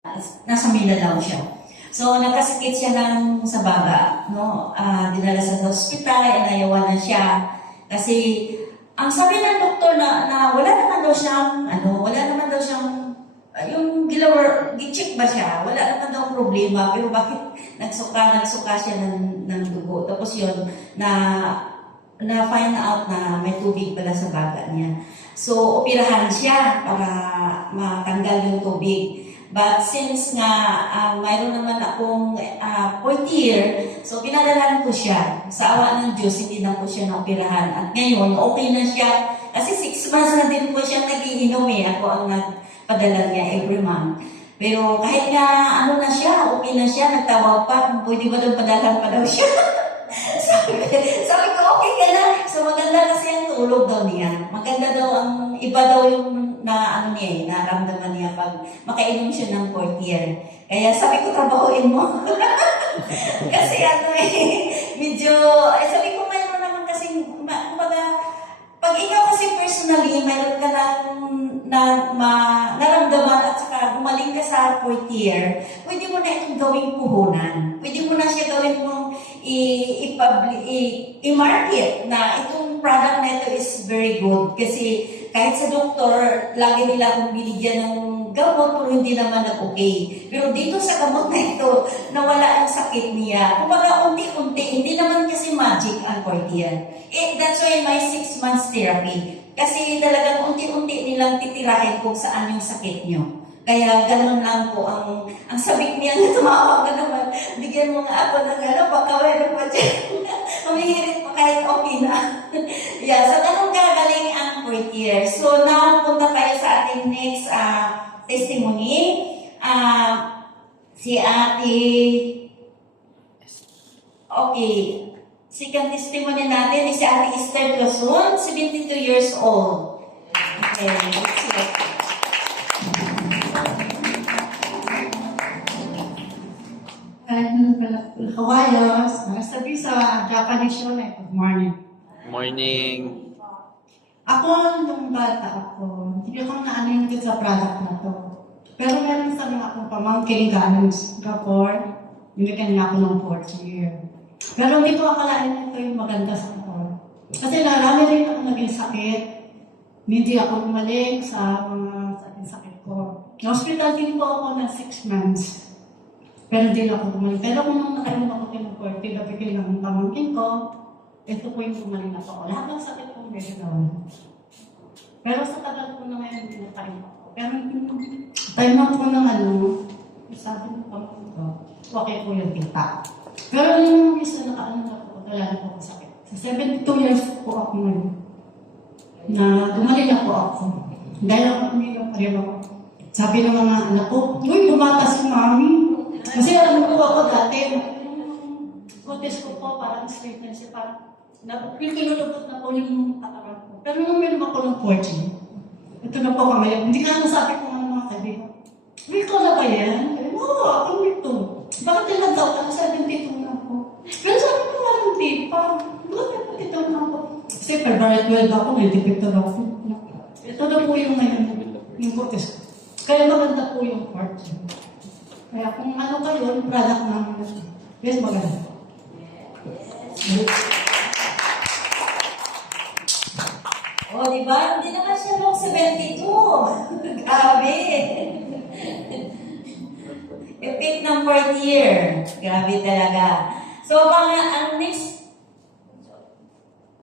nasa Mindanao siya. So, nagkasakit siya sa baga, no? Dinala sa hospital, inayawan na siya. Kasi, ang sabi ng doktor na wala naman daw siyang, yung gi-check ba siya? Wala naman daw problema, pero bakit nagsuka siya ng dugo. Tapos yun, na-find out na may tubig pala sa baga niya. So, operahan siya para matanggal yung tubig. But since nga mayroon naman akong 4th year, so pinadalahan ko siya. Sa awa ng Diyos, hindi na po siya naoperahan. At ngayon, okay na siya. Kasi 6 months na din po siya nagiinom eh. Ako ang nagpadala niya every month. Pero kahit nga na siya, okay na siya, nagtawag pa, kung pwede ba doon padalahan pa daw siya. sabi ko, okay ka na. So maganda kasi ang tulog daw niya. Maganda daw ang iba daw yung naramdaman niya pag makainom siya ng 4th year. Kaya sabi ko, trabahuin mo. Kasi medyo, sabi ko, mayroon naman kasi, pag ikaw kasi personally, mayroon ka naramdaman at saka gumaling ka sa 4th year, pwede mo na itong gawing puhunan. Pwede mo na siya gawin mong i-market na itong product na ito is very good. Kasi kahit sa doktor, lagi nila akong binigyan ng gamot, pero hindi naman nag-okay. Pero dito sa gamot na ito, nawala ang sakit niya. Kumbaga, unti-unti, hindi naman kasi magic ang 4th year. That's why my 6 months therapy. Kasi talagang unti-unti nilang titirahin kung saan yung sakit nyo. Kaya ganun lang po ang sabik niya na tumawag na naman. Bigyan mo nga ako ng baka mayroon pa dyan. Humihirit pa kahit okay na. Yeah, so ganun gagaling ang 4th year. So now, punta tayo sa ating next testimony. Si Ate... Okay. Second testimony natin is si Ate Esther Tlasun, 72 years old. Okay, let's see. Kawayos, sabi sa Japanese yun good morning. Morning. Ako, nung bata ako, hindi ako na-anointed sa product na to. Pero meron sa mga akong pamangkin galing Singapore, binigyan niya ako ng 4th year. Pero hindi ko akalain na ito yung maganda sa ako. Kasi narami rin ako naging sakit. Hindi ako gumaling sa mga sakit ko. Na-hospital din po ako ng 6 months. Pero hindi na ako gumaling. Pero kung nung nakainom ako kinukort, pinabigay ng pamangkin ko, ito po yung gumaling ako. Lahat ng sakit ko medyo nawala. Pero sa tagal ko na ngayon, hindi na tayo ako. Pero time na po ng sabi ng pamangkin ko, okay po yung kita. Pero yung isa nakaano na po, wala na po ako sakit. Sa 72 years po ako ngayon, na gumaling na po ako. Dahil ako uminom pa rin ako. Sabi ng mga anak ko, uy, bumata si mami. Kasi alam ko ako dati, kutis ko po, parang straight na siya, parang kinulubot na po yung katawan ko. Pero nung meron ako ng 4G, ito na po kami. Hindi ka nasabi ko mga sabi ko, wait ko na ba yan? Oo, ako nito. Bakit ilang taon? 72 na ako. Pero sabi ko nga, hindi pa. Bakit ito na ako? Kasi February 12 ako, may depictor ako. Ito na po yung ngayon, yung kutis ko. Kaya maganda po yung 4G. Kaya kung ano kayo, yung product namin. Yes, maganda. Diba? Hindi naman siya nung 72. Grabe. Epic ng 4th year. Grabe talaga. So, ang next